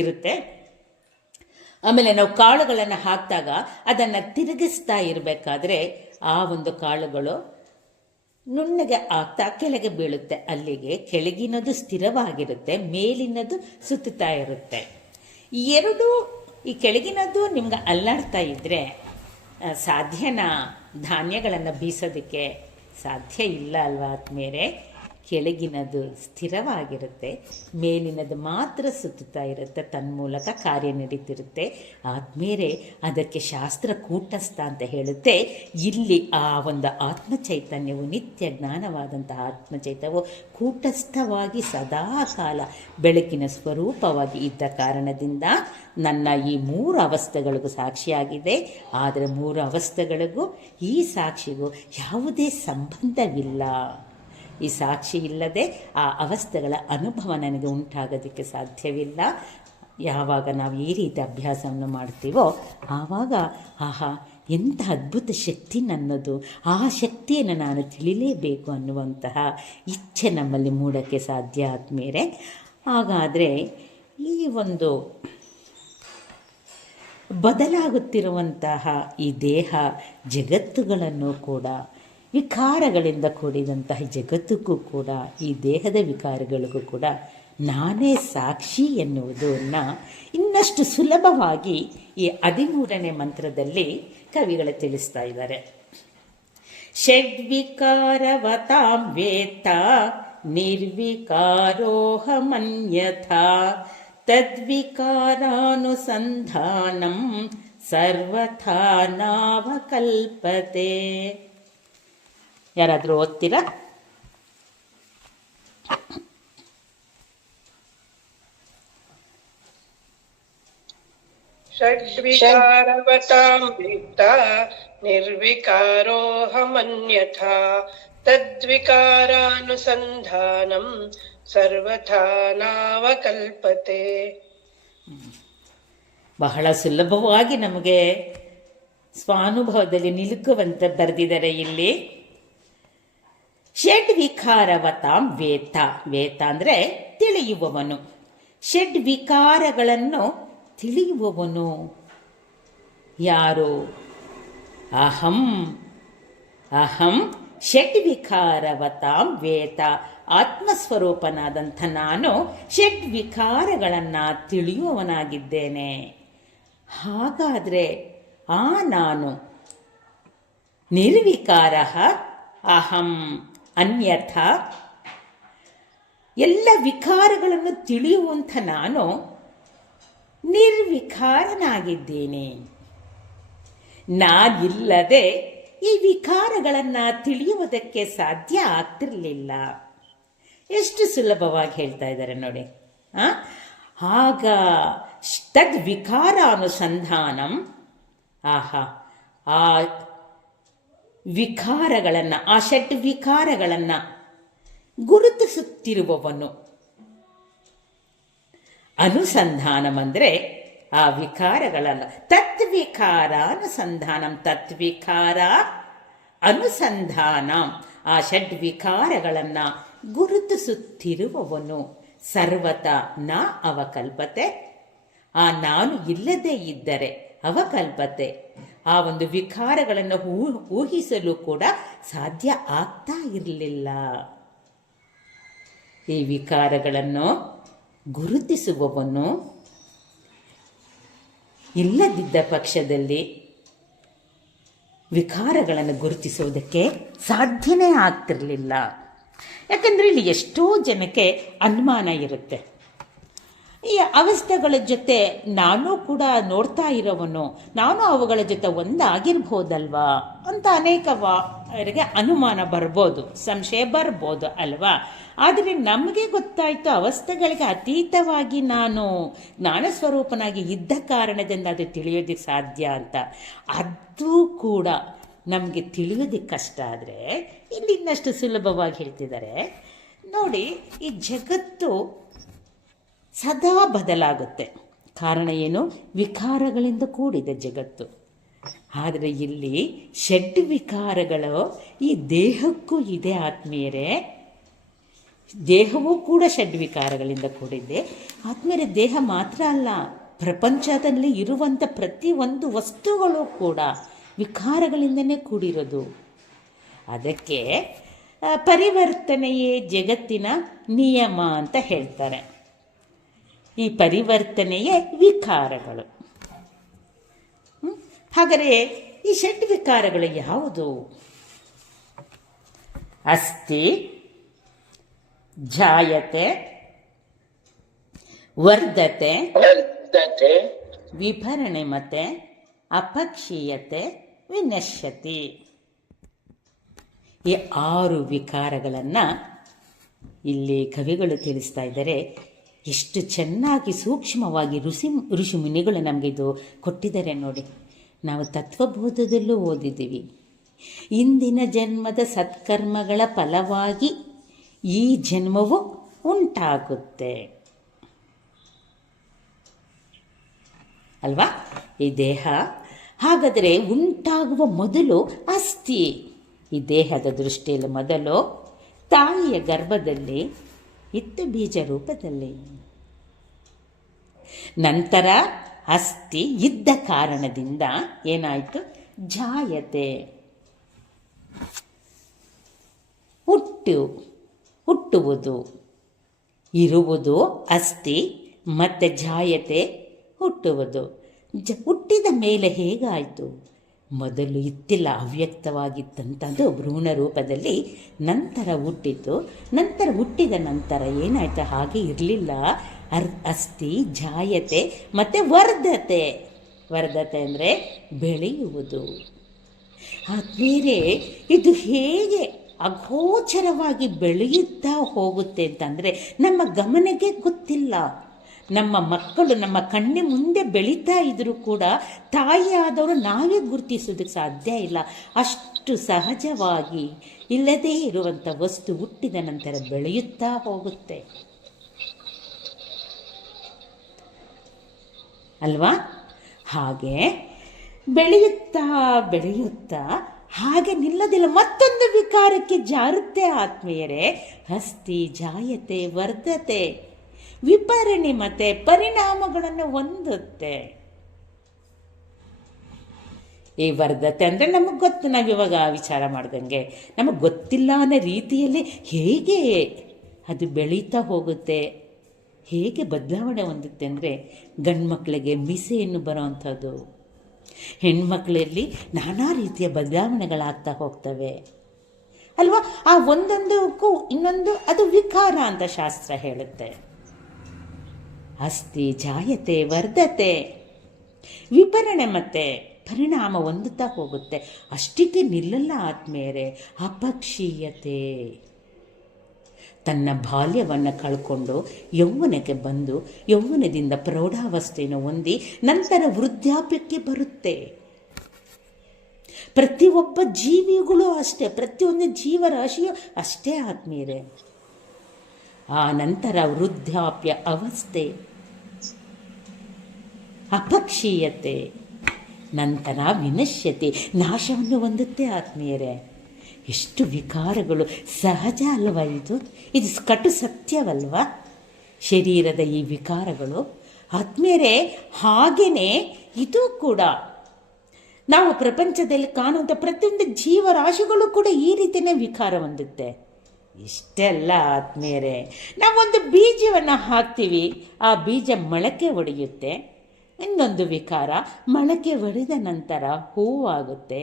ಇರುತ್ತೆ. ಆಮೇಲೆ ನಾವು ಕಾಳುಗಳನ್ನು ಹಾಕಿದಾಗ ಅದನ್ನು ತಿರುಗಿಸ್ತಾ ಇರಬೇಕಾದ್ರೆ ಆ ಒಂದು ಕಾಳುಗಳು ನುಣ್ಣಗೆ ಆಗ್ತಾ ಕೆಳಗೆ ಬೀಳುತ್ತೆ. ಅಲ್ಲಿಗೆ ಕೆಳಗಿನದು ಸ್ಥಿರವಾಗಿರುತ್ತೆ, ಮೇಲಿನದು ಸುತ್ತುತ್ತಾ ಇರುತ್ತೆ. ಈ ಕೆಳಗಿನದು ನಿಮ್ಗೆ ಅಲ್ಲಾಡ್ತಾ ಇದ್ದರೆ ಸಾಧ್ಯನಾ ಧಾನ್ಯಗಳನ್ನು ಬೀಸೋದಕ್ಕೆ? ಸಾಧ್ಯ ಇಲ್ಲ ಅಲ್ವಾ ಆದ್ಮೇಲೆ. ಕೆಳಗಿನದು ಸ್ಥಿರವಾಗಿರುತ್ತೆ, ಮೇಲಿನದು ಮಾತ್ರ ಸುತ್ತುತ್ತಾ ಇರುತ್ತೆ, ತನ್ಮೂಲಕ ಕಾರ್ಯ ನಡೀತಿರುತ್ತೆ. ಆದ್ಮೇಲೆ ಅದಕ್ಕೆ ಶಾಸ್ತ್ರ ಕೂಟಸ್ಥ ಅಂತ ಹೇಳುತ್ತೆ. ಇಲ್ಲಿ ಆ ಒಂದು ಆತ್ಮಚೈತನ್ಯವು, ನಿತ್ಯ ಜ್ಞಾನವಾದಂತಹ ಆತ್ಮಚೈತನ್ಯವು ಕೂಟಸ್ಥವಾಗಿ ಸದಾಕಾಲ ಬೆಳಕಿನ ಸ್ವರೂಪವಾಗಿ ಇದ್ದ ಕಾರಣದಿಂದ ನನ್ನ ಈ 3 ಅವಸ್ಥೆಗಳಿಗೂ ಸಾಕ್ಷಿಯಾಗಿದೆ. ಆದರೆ 3 ಅವಸ್ಥೆಗಳಿಗೂ ಈ ಸಾಕ್ಷಿಗೂ ಯಾವುದೇ ಸಂಬಂಧವಿಲ್ಲ. ಈ ಸಾಕ್ಷಿ ಇಲ್ಲದೆ ಆ ಅವಸ್ಥೆಗಳ ಅನುಭವ ನನಗೆ ಉಂಟಾಗೋದಕ್ಕೆ ಸಾಧ್ಯವಿಲ್ಲ. ಯಾವಾಗ ನಾವು ಈ ರೀತಿ ಅಭ್ಯಾಸವನ್ನು ಮಾಡ್ತೀವೋ ಆವಾಗ ಆಹಾ ಎಂಥ ಅದ್ಭುತ ಶಕ್ತಿ ನನ್ನದು, ಆ ಶಕ್ತಿಯನ್ನು ನಾನು ತಿಳಿಲೇಬೇಕು ಅನ್ನುವಂತಹ ಇಚ್ಛೆ ನಮ್ಮಲ್ಲಿ ಮೂಡೋಕ್ಕೆ ಸಾಧ್ಯ ಆದಮೇಲೆ, ಹಾಗಾದರೆ ಈ ಒಂದು ಬದಲಾಗುತ್ತಿರುವಂತಹ ಈ ದೇಹ ಜಗತ್ತುಗಳನ್ನು ಕೂಡ, ವಿಕಾರಗಳಿಂದ ಕೂಡಿದಂತಹ ಜಗತ್ತಕ್ಕೂ ಕೂಡ, ಈ ದೇಹದ ವಿಕಾರಗಳಿಗೂ ಕೂಡ ನಾನೇ ಸಾಕ್ಷಿ ಎನ್ನುವುದನ್ನು ಇನ್ನಷ್ಟು ಸುಲಭವಾಗಿ ಈ 13ನೇ ಮಂತ್ರದಲ್ಲಿ ಕವಿಗಳು ತಿಳಿಸ್ತಾ ಇದ್ದಾರೆ. ಷಡ್ವಿಕಾರವತಾಂ ವೇತ್ತ ನಿರ್ವಿಕಾರೋಹಮನ್ಯಥಾ ತದ್ವಿಕಾರಾನುಸಂಧಾನಂ ಸರ್ವಥಾ ನಾವಕಲ್ಪತೆ. ಯಾರಾದರೂ ಓದ್ತೀರಾ? ಷಡ್ವಿಕಾರವತಾಂ ವೇತ್ತ ನಿರ್ವಿಕಾರೋಹಮನ್ಯಥಾ ತದ್ವಿಕಾರಾನುಸಂಧಾನಂ ಸರ್ವಥಾ ನಾವಕಲ್ಪತೆ. ಬಹಳ ಸುಲಭವಾಗಿ ನಮಗೆ ಸ್ವಾನುಭವದಲ್ಲಿ ನಿಲುಕುವಂತೆ ಬರೆದಿದ್ದಾರೆ ಇಲ್ಲಿ. ಷಡ್ವಿಕಾರವತಾಂ ವೇತ್ತ. ವೇತ್ತ ಅಂದರೆ ತಿಳಿಯುವವನು. ಷಡ್ವಿಕಾರಗಳನ್ನು ತಿಳಿಯುವವನು ಯಾರು? ಅಹಂ. ಅಹಂ ಷಡ್ವಿಕಾರವತಾಂ ವೇತ. ಆತ್ಮಸ್ವರೂಪನಾದಂಥ ನಾನು ಷಡ್ವಿಕಾರಗಳನ್ನು ತಿಳಿಯುವವನಾಗಿದ್ದೇನೆ. ಹಾಗಾದರೆ ಆ ನಾನು ನಿರ್ವಿಕಾರ ಅಹಂ ಅನ್ಯಥಾ, ಎಲ್ಲ ವಿಕಾರಗಳನ್ನು ತಿಳಿಯುವಂಥ ನಾನು ನಿರ್ವಿಕಾರನಾಗಿದ್ದೇನೆ. ನಾನಿಲ್ಲದೆ ಈ ವಿಕಾರಗಳನ್ನು ತಿಳಿಯುವುದಕ್ಕೆ ಸಾಧ್ಯ ಆಗ್ತಿರಲಿಲ್ಲ. ಎಷ್ಟು ಸುಲಭವಾಗಿ ಹೇಳ್ತಾ ಇದ್ದಾರೆ ನೋಡಿ. ಆಗ ತದ್ವಿಕಾರಾನುಸಂಧಾನಂ, ಆಹಾ, ಆ ವಿಕಾರಗಳನ್ನು, ಆ ಷಡ್ವಿಕಾರಗಳನ್ನು ಗುರುತಿಸುತ್ತಿರುವವನು. ಅನುಸಂಧಾನಂ ಅಂದರೆ ಆ ವಿಕಾರಗಳಲ್ಲ. ತದ್ವಿಕಾರ ಅನುಸಂಧಾನಂ. ತದ್ವಿಕಾರ ಅನುಸಂಧಾನಂ, ಆ ಷಡ್ವಿಕಾರಗಳನ್ನು ಗುರುತಿಸುತ್ತಿರುವವನು. ಸರ್ವತ ನ ಅವಕಲ್ಪತೆ, ಆ ನಾನು ಇಲ್ಲದೇ ಇದ್ದರೆ ಅವಕಲ್ಪತೆ, ಆ ಒಂದು ವಿಕಾರಗಳನ್ನು ಊಹಿಸಲು ಕೂಡ ಸಾಧ್ಯ ಆಗ್ತಾ ಇರಲಿಲ್ಲ. ಈ ವಿಕಾರಗಳನ್ನು ಗುರುತಿಸುವವನು ಇಲ್ಲದಿದ್ದ ಪಕ್ಷದಲ್ಲಿ ವಿಕಾರಗಳನ್ನು ಗುರುತಿಸುವುದಕ್ಕೆ ಸಾಧ್ಯನೇ ಆಗ್ತಿರಲಿಲ್ಲ. ಯಾಕಂದರೆ ಇಲ್ಲಿ ಎಷ್ಟೋ ಜನಕ್ಕೆ ಅನುಮಾನ ಇರುತ್ತೆ. ಈ ಅವಸ್ಥೆಗಳ ಜೊತೆ ನಾನು ಕೂಡ ನೋಡ್ತಾ ಇರೋವನು, ನಾನು ಅವುಗಳ ಜೊತೆ ಒಂದಾಗಿರ್ಬೋದಲ್ವಾ ಅಂತ ಅನೇಕರಿಗೆ ಅನುಮಾನ ಬರ್ಬೋದು, ಸಂಶಯ ಬರ್ಬೋದು ಅಲ್ವಾ. ಆದರೆ ನಮಗೆ ಗೊತ್ತಾಯಿತು ಅವಸ್ಥೆಗಳಿಗೆ ಅತೀತವಾಗಿ ನಾನು ಜ್ಞಾನಸ್ವರೂಪನಾಗಿ ಇದ್ದ ಕಾರಣದಿಂದ ಅದು ತಿಳಿಯೋದಕ್ಕೆ ಸಾಧ್ಯ ಅಂತ. ಅದು ಕೂಡ ನಮಗೆ ತಿಳಿಯೋದಕ್ಕೆ ಕಷ್ಟ. ಆದರೆ ಇಲ್ಲಿ ಇನ್ನಷ್ಟು ಸುಲಭವಾಗಿ ಹೇಳ್ತಿದ್ದಾರೆ ನೋಡಿ. ಈ ಜಗತ್ತು ಸದಾ ಬದಲಾಗುತ್ತೆ. ಕಾರಣ ಏನು? ವಿಕಾರಗಳಿಂದ ಕೂಡಿದೆ ಜಗತ್ತು. ಆದರೆ ಇಲ್ಲಿ ಷಡ್ವಿಕಾರಗಳು ಈ ದೇಹಕ್ಕೂ ಇದೆ ಆತ್ಮೀಯರೇ. ದೇಹವೂ ಕೂಡ ಷಡ್ವಿಕಾರಗಳಿಂದ ಕೂಡಿದೆ. ಆತ್ಮೀಯರೇ, ದೇಹ ಮಾತ್ರ ಅಲ್ಲ, ಪ್ರಪಂಚದಲ್ಲಿ ಇರುವಂಥ ಪ್ರತಿಯೊಂದು ವಸ್ತುಗಳು ಕೂಡ ವಿಕಾರಗಳಿಂದನೇ ಕೂಡಿರೋದು. ಅದಕ್ಕೆ ಪರಿವರ್ತನೆಯೇ ಜಗತ್ತಿನ ನಿಯಮ ಅಂತ ಹೇಳ್ತಾರೆ. ಈ ಪರಿವರ್ತನೆಯೇ ವಿಕಾರಗಳು. ಹಾಗಾದರೆ ಈ ಷಡ್ವಿಕಾರಗಳು ಯಾವುದು? ಅಸ್ತಿ, ಜಾಯತೆ, ವರ್ಧತೆ, ವಿಪರಿಣಮತೆ, ಅಪಕ್ಷೀಯತೆ, ವಿನಶ್ಯತಿ. ಈ 6 ವಿಕಾರಗಳನ್ನು ಇಲ್ಲಿ ಕವಿಗಳು ತಿಳಿಸ್ತಾ ಇದ್ದಾರೆ. ಎಷ್ಟು ಚೆನ್ನಾಗಿ ಸೂಕ್ಷ್ಮವಾಗಿ ಋಷಿ ಮುನಿಗಳು ನಮಗೆ ಇದು ಕೊಟ್ಟಿದ್ದಾರೆ ನೋಡಿ. ನಾವು ತತ್ವಬೋಧದಲ್ಲೂ ಓದಿದ್ದೀವಿ. ಇಂದಿನ ಜನ್ಮದ ಸತ್ಕರ್ಮಗಳ ಫಲವಾಗಿ ಈ ಜನ್ಮವು ಉಂಟಾಗುತ್ತೆ ಅಲ್ವಾ, ಈ ದೇಹ. ಹಾಗಾದರೆ ಉಂಟಾಗುವ ಮೊದಲು ಅಸ್ಥಿ, ಈ ದೇಹದ ದೃಷ್ಟಿಯಲ್ಲಿ ಮೊದಲು ತಾಯಿಯ ಗರ್ಭದಲ್ಲಿ ಇತ್ತು, ಬೀಜ ರೂಪದಲ್ಲಿ. ನಂತರ ಅಸ್ಥಿ ಇದ್ದ ಕಾರಣದಿಂದ ಏನಾಯಿತು? ಜಾಯತೆ, ಹುಟ್ಟುವುದು, ಇರುವುದು ಅಸ್ಥಿ, ಮತ್ತು ಜಾಯತೆ ಹುಟ್ಟುವುದು. ಹುಟ್ಟಿದ ಮೇಲೆ ಹೇಗಾಯಿತು? ಮೊದಲು ಇತ್ತಿಲ್ಲ, ಅವ್ಯಕ್ತವಾಗಿತ್ತಂಥದ್ದು ಭ್ರೂಣ ರೂಪದಲ್ಲಿ. ನಂತರ ಹುಟ್ಟಿತು. ನಂತರ ಹುಟ್ಟಿದ ನಂತರ ಏನಾಯಿತು? ಹಾಗೆ ಇರಲಿಲ್ಲ, ಅಸ್ತಿ, ಜಾಯತೆ ಮತ್ತು ವರ್ಧತೆ. ವರ್ಧತೆ ಅಂದರೆ ಬೆಳೆಯುವುದು. ಆದ್ಮೇಲೆ ಇದು ಹೇಗೆ ಅಗೋಚರವಾಗಿ ಬೆಳೆಯುತ್ತಾ ಹೋಗುತ್ತೆ ಅಂತಂದರೆ ನಮ್ಮ ಗಮನಕ್ಕೆ ಗೊತ್ತಿಲ್ಲ. ನಮ್ಮ ಮಕ್ಕಳು ನಮ್ಮ ಕಣ್ಣ ಮುಂದೆ ಬೆಳೀತಾ ಇದ್ರೂ ಕೂಡ ತಾಯಿಯಾದವರು ನಾವೇ ಗುರುತಿಸೋದಕ್ಕೆ ಸಾಧ್ಯ ಇಲ್ಲ. ಅಷ್ಟು ಸಹಜವಾಗಿ ಇಲ್ಲದೇ ಇರುವಂಥ ವಸ್ತು ಹುಟ್ಟಿದ ನಂತರ ಬೆಳೆಯುತ್ತಾ ಹೋಗುತ್ತೆ ಅಲ್ವಾ? ಹಾಗೆ ಬೆಳೆಯುತ್ತಾ ಬೆಳೆಯುತ್ತಾ ಹಾಗೆ ನಿಲ್ಲದಿಲ್ಲ, ಮತ್ತೊಂದು ವಿಕಾರಕ್ಕೆ ಜಾರುತ್ತೆ ಆತ್ಮೀಯರೇ. ಹಸ್ತಿ, ಜಾಯತೆ, ವರ್ಧತೆ, ವಿಪರಿಣಾಮತೆ, ಪರಿಣಾಮಗಳನ್ನು ಹೊಂದುತ್ತೆ. ಈ ವರ್ಧತೆ ಅಂದರೆ ನಮಗೆ ಗೊತ್ತು, ನಾವಿವಾಗ ವಿಚಾರ ಮಾಡ್ದಂಗೆ ನಮಗೆ ಗೊತ್ತಿಲ್ಲ ಅನ್ನೋ ರೀತಿಯಲ್ಲಿ ಹೇಗೆ ಅದು ಬೆಳೀತಾ ಹೋಗುತ್ತೆ, ಹೇಗೆ ಬದಲಾವಣೆ ಹೊಂದುತ್ತೆ ಅಂದರೆ ಗಂಡು ಮಕ್ಕಳಿಗೆ ಮೀಸೆಯನ್ನು ಬರೋವಂಥದ್ದು, ಹೆಣ್ಮಕ್ಳಲ್ಲಿ ನಾನಾ ರೀತಿಯ ಬದಲಾವಣೆಗಳಾಗ್ತಾ ಹೋಗ್ತವೆ ಅಲ್ವಾ? ಆ ಒಂದೊಂದಕ್ಕೂ ಇನ್ನೊಂದು ಅದು ವಿಕಾರ ಅಂತ ಶಾಸ್ತ್ರ ಹೇಳುತ್ತೆ. ಅಸ್ತಿ, ಜಾಯತೆ, ವರ್ಧತೆ, ವಿಪರಿಣಾಮತೆ, ಪರಿಣಾಮ ಹೊಂದುತ್ತಾ ಹೋಗುತ್ತೆ. ಅಷ್ಟಿಗೆ ನಿಲ್ಲಲ್ಲ ಆತ್ಮೇರೆ. ಅಪಕ್ಷೀಯತೆ, ತನ್ನ ಬಾಲ್ಯವನ್ನು ಕಳ್ಕೊಂಡು ಯೌವನಕ್ಕೆ ಬಂದು ಯೌವನದಿಂದ ಪ್ರೌಢಾವಸ್ಥೆಯನ್ನು ಹೊಂದಿ ನಂತರ ವೃದ್ಧಾಪ್ಯಕ್ಕೆ ಬರುತ್ತೆ. ಪ್ರತಿಯೊಬ್ಬ ಜೀವಿಗಳು ಅಷ್ಟೇ, ಪ್ರತಿಯೊಂದು ಜೀವರಾಶಿಯು ಅಷ್ಟೇ ಆತ್ಮೀಯರೇ. ಆ ನಂತರ ವೃದ್ಧಾಪ್ಯ ಅವಸ್ಥೆ, ಅಪಕ್ಷೀಯತೆ, ನಂತರ ವಿನಶ್ಯತೆ, ನಾಶವನ್ನು ಹೊಂದುತ್ತೆ ಆತ್ಮೀಯರೇ. ಎಷ್ಟು ವಿಕಾರಗಳು ಸಹಜ ಅಲ್ವಾ? ಇದು ಕಟು ಸತ್ಯವಲ್ವಾ? ಶರೀರದ ಈ ವಿಕಾರಗಳು ಆತ್ಮೀಯರೇ. ಹಾಗೆಯೇ ಇದು ಕೂಡ ನಾವು ಪ್ರಪಂಚದಲ್ಲಿ ಕಾಣುವಂಥ ಪ್ರತಿಯೊಂದು ಜೀವರಾಶಿಗಳು ಕೂಡ ಈ ರೀತಿಯೇ ವಿಕಾರ ಹೊಂದುತ್ತೆ. ಇಷ್ಟೆಲ್ಲ ಆತ್ಮೀಯರೇ, ನಾವೊಂದು ಬೀಜವನ್ನು ಹಾಕ್ತೀವಿ, ಆ ಬೀಜ ಮೊಳಕೆ ಒಡೆಯುತ್ತೆ. ಇನ್ನೊಂದು ವಿಕಾರ, ಮೊಳಕೆ ಒಡೆದ ನಂತರ ಹೂವಾಗುತ್ತೆ,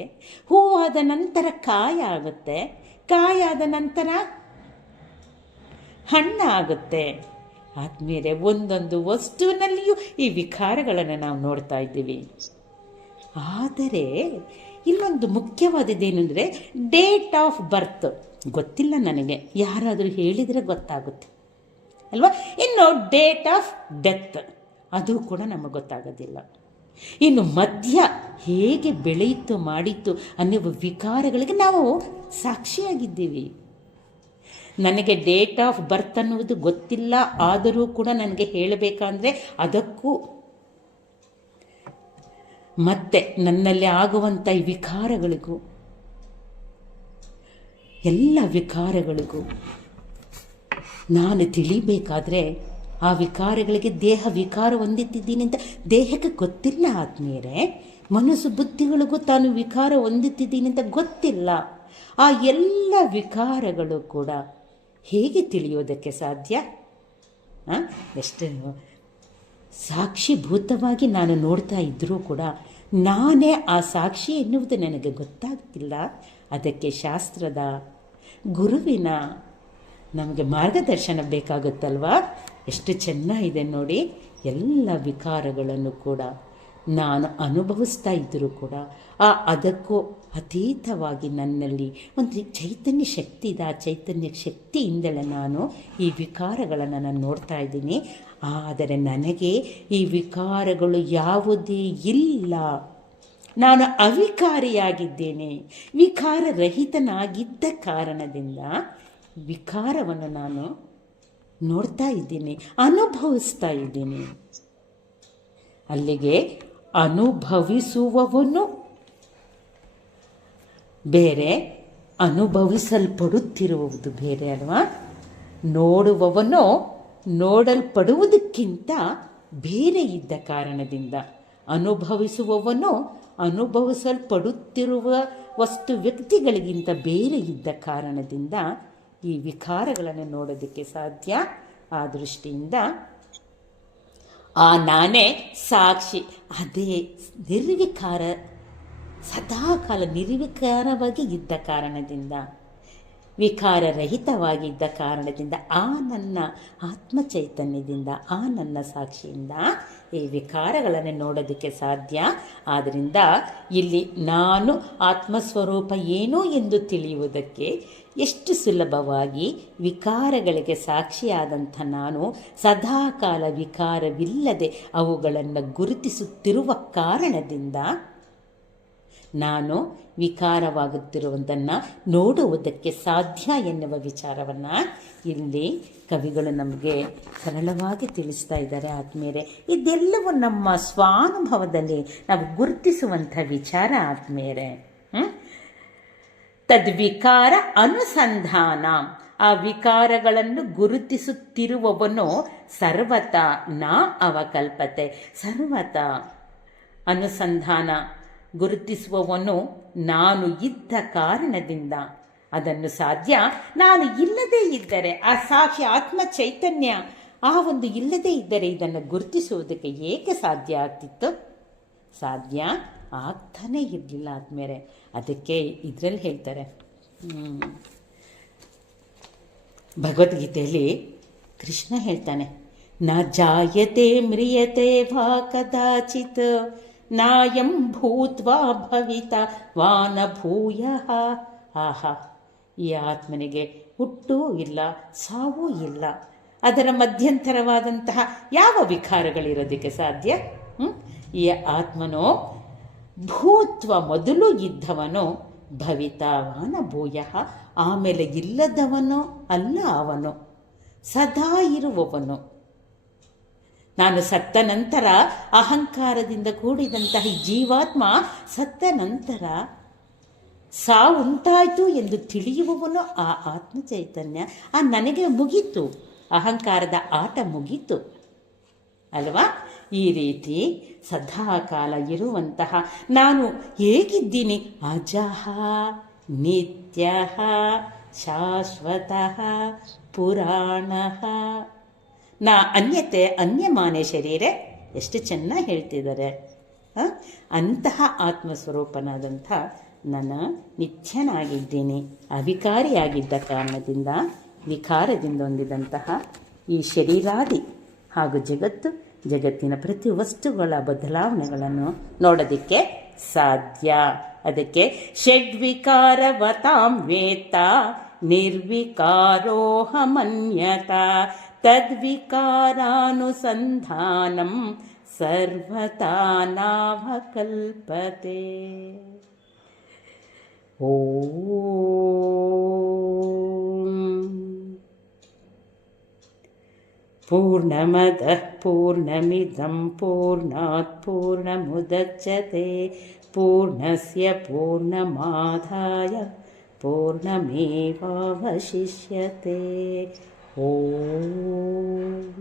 ಹೂವಾದ ನಂತರ ಕಾಯಾಗುತ್ತೆ, ಕಾಯಾದ ನಂತರ ಹಣ್ಣಾಗುತ್ತೆ. ಆದ್ಮೇಲೆ ಒಂದೊಂದು ವಸ್ತುವಿನಲ್ಲಿಯೂ ಈ ವಿಕಾರಗಳನ್ನು ನಾವು ನೋಡ್ತಾ ಇದ್ದೀವಿ. ಆದರೆ ಇಲ್ಲೊಂದು ಮುಖ್ಯವಾದದ್ದೇನೆಂದರೆ ಡೇಟ್ ಆಫ್ ಬರ್ತ್ ಗೊತ್ತಿಲ್ಲ ನನಗೆ, ಯಾರಾದರೂ ಹೇಳಿದರೆ ಗೊತ್ತಾಗುತ್ತೆ ಅಲ್ವಾ? ಇನ್ನು ಡೇಟ್ ಆಫ್ ಡೆತ್ ಅದು ಕೂಡ ನಮಗೆ ಗೊತ್ತಾಗೋದಿಲ್ಲ. ಇನ್ನು ಮಧ್ಯ ಹೇಗೆ ಬೆಳೆಯಿತು ಮಾಡಿತ್ತು ಅನ್ನುವ ವಿಕಾರಗಳಿಗೆ ನಾವು ಸಾಕ್ಷಿಯಾಗಿದ್ದೀವಿ. ನನಗೆ ಡೇಟ್ ಆಫ್ ಬರ್ತ್ ಅನ್ನುವುದು ಗೊತ್ತಿಲ್ಲ, ಆದರೂ ಕೂಡ ನನಗೆ ಹೇಳಬೇಕಂದ್ರೆ ಅದಕ್ಕೂ ಮತ್ತೆ ನನ್ನಲ್ಲಿ ಆಗುವಂಥ ಈ ವಿಕಾರಗಳಿಗೂ, ಎಲ್ಲ ವಿಕಾರಗಳಿಗೂ ನಾನು ತಿಳಿಬೇಕಾದ್ರೆ ಆ ವಿಕಾರಗಳಿಗೆ ದೇಹ ವಿಕಾರ ಹೊಂದುತ್ತಿದ್ದೀನಿ ಅಂತ ದೇಹಕ್ಕೆ ಗೊತ್ತಿಲ್ಲ ಆತ್ಮೀಯರೇ. ಮನಸ್ಸು ಬುದ್ಧಿಗಳಿಗೂ ತಾನು ವಿಕಾರ ಹೊಂದುತ್ತಿದ್ದೀನಿ ಅಂತ ಗೊತ್ತಿಲ್ಲ. ಆ ಎಲ್ಲ ವಿಕಾರಗಳು ಕೂಡ ಹೇಗೆ ತಿಳಿಯೋದಕ್ಕೆ ಸಾಧ್ಯ? ಎಷ್ಟು ಸಾಕ್ಷಿಭೂತವಾಗಿ ನಾನು ನೋಡ್ತಾ ಇದ್ದರೂ ಕೂಡ ನಾನೇ ಆ ಸಾಕ್ಷಿ ಎನ್ನುವುದು ನನಗೆ ಗೊತ್ತಾಗ್ತಿಲ್ಲ. ಅದಕ್ಕೆ ಶಾಸ್ತ್ರದ ಗುರುವಿನ ನಮಗೆ ಮಾರ್ಗದರ್ಶನ ಬೇಕಾಗುತ್ತಲ್ವಾ? ಎಷ್ಟು ಚೆನ್ನಾಗಿದೆ ನೋಡಿ. ಎಲ್ಲ ವಿಕಾರಗಳನ್ನು ಕೂಡ ನಾನು ಅನುಭವಿಸ್ತಾ ಇದ್ದರೂ ಕೂಡ ಅದಕ್ಕೂ ಅತೀತವಾಗಿ ನನ್ನಲ್ಲಿ ಒಂದು ಚೈತನ್ಯ ಶಕ್ತಿ ಇದೆ. ಆ ಚೈತನ್ಯ ಶಕ್ತಿಯಿಂದಲೇ ನಾನು ಈ ವಿಕಾರಗಳನ್ನು ನಾನು ನೋಡ್ತಾ ಇದ್ದೀನಿ. ಆದರೆ ನನಗೆ ಈ ವಿಕಾರಗಳು ಯಾವುದೇ ಇಲ್ಲ. ನಾನು ಅವಿಕಾರಿಯಾಗಿದ್ದೇನೆ. ವಿಕಾರರಹಿತನಾಗಿದ್ದ ಕಾರಣದಿಂದ ವಿಕಾರವನ್ನು ನಾನು ನೋಡ್ತಾ ಇದ್ದೀನಿ, ಅನುಭವಿಸ್ತಾ ಇದ್ದೀನಿ. ಅಲ್ಲಿಗೆ ಅನುಭವಿಸುವವನು ಬೇರೆ, ಅನುಭವಿಸಲ್ಪಡುತ್ತಿರುವುದು ಬೇರೆ ಅಲ್ವಾ? ನೋಡುವವನು ನೋಡಲ್ಪಡುವುದಕ್ಕಿಂತ ಬೇರೆ ಇದ್ದ ಕಾರಣದಿಂದ, ಅನುಭವಿಸುವವನು ಅನುಭವಿಸಲ್ಪಡುತ್ತಿರುವ ವಸ್ತು ವ್ಯಕ್ತಿಗಳಿಗಿಂತ ಬೇರೆ ಇದ್ದ ಕಾರಣದಿಂದ ಈ ವಿಕಾರಗಳನ್ನು ನೋಡೋದಕ್ಕೆ ಸಾಧ್ಯ. ಆ ದೃಷ್ಟಿಯಿಂದ ಆ ನಾನೇ ಸಾಕ್ಷಿ. ಅದೇ ನಿರ್ವಿಕಾರ, ಸದಾಕಾಲ ನಿರ್ವಿಕಾರವಾಗಿ ಇದ್ದ ಕಾರಣದಿಂದ ವಿಕಾರರಹಿತವಾಗಿದ್ದ ಕಾರಣದಿಂದ ಆ ನನ್ನ ಆತ್ಮಚೈತನ್ಯದಿಂದ ಆ ನನ್ನ ಸಾಕ್ಷಿಯಿಂದ ಈ ವಿಕಾರಗಳನ್ನು ನೋಡೋದಕ್ಕೆ ಸಾಧ್ಯ. ಆದ್ದರಿಂದ ಇಲ್ಲಿ ನಾನು ಆತ್ಮಸ್ವರೂಪ ಏನು ಎಂದು ತಿಳಿಯುವುದಕ್ಕೆ ಎಷ್ಟು ಸುಲಭವಾಗಿ ವಿಕಾರಗಳಿಗೆ ಸಾಕ್ಷಿಯಾದಂಥ ನಾನು ಸದಾಕಾಲ ವಿಕಾರವಿಲ್ಲದೆ ಅವುಗಳನ್ನು ಗುರುತಿಸುತ್ತಿರುವ ಕಾರಣದಿಂದ ನಾನು ವಿಕಾರವಾಗುತ್ತಿರುವುದನ್ನು ನೋಡುವುದಕ್ಕೆ ಸಾಧ್ಯ ಎನ್ನುವ ವಿಚಾರವನ್ನು ಇಲ್ಲಿ ಕವಿಗಳು ನಮಗೆ ಸರಳವಾಗಿ ತಿಳಿಸ್ತಾ ಇದ್ದಾರೆ. ಆತ್ಮೀಯರೇ, ಇದೆಲ್ಲವೂ ನಮ್ಮ ಸ್ವಾನುಭವದಲ್ಲಿ ನಾವು ಗುರುತಿಸುವಂಥ ವಿಚಾರ. ಆತ್ಮೀಯರೇ, ತದ್ವಿಕಾರ ಅನುಸಂಧಾನ, ಆ ವಿಕಾರಗಳನ್ನು ಗುರುತಿಸುತ್ತಿರುವವನು ಸರ್ವತಾ ನಾ ಅವಕಲ್ಪತೆ. ಸರ್ವತಾ ಅನುಸಂಧಾನ ಗುರುತಿಸುವವನು ನಾನು ಇದ್ದ ಕಾರಣದಿಂದ ಅದನ್ನು ಸಾಧ್ಯ. ನಾನು ಇಲ್ಲದೇ ಇದ್ದರೆ ಆ ಸಾಕ್ಷಿ ಆತ್ಮ ಚೈತನ್ಯ ಆ ಒಂದು ಇಲ್ಲದೇ ಇದ್ದರೆ ಇದನ್ನು ಗುರುತಿಸುವುದಕ್ಕೆ ಏಕೆ ಸಾಧ್ಯ ಆಗ್ತಿತ್ತು? ಸಾಧ್ಯ ಆಗ್ತಾನೇ ಇರಲಿಲ್ಲ ಆದ್ಮೇಲೆ. ಅದಕ್ಕೆ ಇದರಲ್ಲಿ ಹೇಳ್ತಾರೆ, ಭಗವದ್ಗೀತೆಯಲ್ಲಿ ಕೃಷ್ಣ ಹೇಳ್ತಾನೆ, ನ ಜಾಯತೆ ಮ್ರಿಯತೆ ವಾ ಕದಾಚಿತ್ ನಾಯಂ ಭೂತ್ವಾ ಭವಿತ ವಾನ ಭೂಯಃ. ಆಹಾ, ಈ ಆತ್ಮನಿಗೆ ಹುಟ್ಟೂ ಇಲ್ಲ, ಸಾವೂ ಇಲ್ಲ, ಅದರ ಮಧ್ಯಂತರವಾದಂತಹ ಯಾವ ವಿಕಾರಗಳಿರೋದಕ್ಕೆ ಸಾಧ್ಯ? ಈ ಆತ್ಮನೋ ಭೂತ್ವ, ಮೊದಲು ಇದ್ದವನು, ಭವಿತಾವಾನ ಭೂಯಃ, ಆಮೇಲೆ ಇಲ್ಲದವನು ಅಲ್ಲ ಅವನು, ಸದಾ ಇರುವವನು. ನಾನು ಸತ್ತ ನಂತರ ಅಹಂಕಾರದಿಂದ ಕೂಡಿದಂತಹ ಈ ಜೀವಾತ್ಮ ಸತ್ತ ನಂತರ ಸಾವುಂಟಾಯಿತು ಎಂದು ತಿಳಿಯುವವನು ಆ ಆತ್ಮ ಚೈತನ್ಯ. ಆ ನನಗೆ ಮುಗೀತು, ಅಹಂಕಾರದ ಆಟ ಮುಗೀತು ಅಲ್ವಾ? ಈ ರೀತಿ ಸದಾಕಾಲ ಇರುವಂತಹ ನಾನು ಹೇಗಿದ್ದೀನಿ? ಅಜಃ ನಿತ್ಯಃ ಶಾಶ್ವತಃ ಪುರಾಣಃ ನಾ ಅನ್ಯತೆ ಅನ್ಯಮಾನೆ ಶರೀರೆ. ಎಷ್ಟು ಚೆನ್ನಾಗಿ ಹೇಳ್ತಿದ್ದಾರೆ. ಅಂತಹ ಆತ್ಮಸ್ವರೂಪನಾದಂಥ ನಾನು ನಿತ್ಯನಾಗಿದ್ದೀನಿ. ಅವಿಕಾರಿಯಾಗಿದ್ದ ಕಾರಣದಿಂದ ವಿಕಾರದಿಂದ ಹೊಂದಿದಂತಹ ಈ ಶರೀರಾದಿ ಹಾಗೂ ಜಗತ್ತಿನ ಪ್ರತಿ ವಸ್ತುಗಳ ಬದಲಾವಣೆಗಳನ್ನು ನೋಡೋದಕ್ಕೆ ಸಾಧ್ಯ. ಅದಕ್ಕೆ ಷಡ್ವಿಕಾರವತಾಂ ವೇತ್ತ ನಿರ್ವಿಕಾರೋಹಮನ್ಯತ ತದ್ವಿಕಾರಾನುಸಂಧಾನಂ ಸರ್ವತಾ ನಾವಕಲ್ಪತೆ. ಓಂ ಪೂರ್ಣಮದಃ ಪೂರ್ಣಮಿದಂ ಪೂರ್ಣಾತ್ ಪೂರ್ಣಮುದಚ್ಯತೆ ಪೂರ್ಣಸ್ಯ ಪೂರ್ಣಮಾದಾಯ ಪೂರ್ಣಮೇವಾವಶಿಷ್ಯತೆ. ಓಂ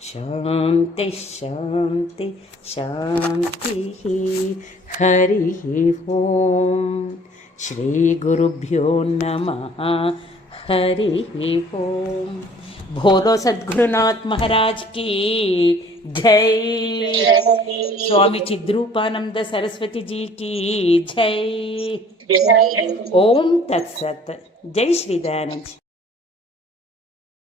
ಶಾಂತಿ ಶಾಂತಿ ಶಾಂತಿ. ಹರಿ ಓಂ. ಶ್ರೀ ಗುರುಭ್ಯೋ ನಮಃ. ಹರಿ ಓಂ. ಭೋಲೋ ಸದ್ಗುರುನಾಥ್ ಮಹಾರಾಜ್ ಕಿ ಜೈ. ಸ್ವಾಮಿ ಚಿದ್ರೂಪಾನಂದ ಸರಸ್ವತಿ ಜಿ ಕಿ ಜೈ. ಓಂ ತತ್ಸತ್. ಜೈ ಶ್ರೀ ದಯಾನಂದ್.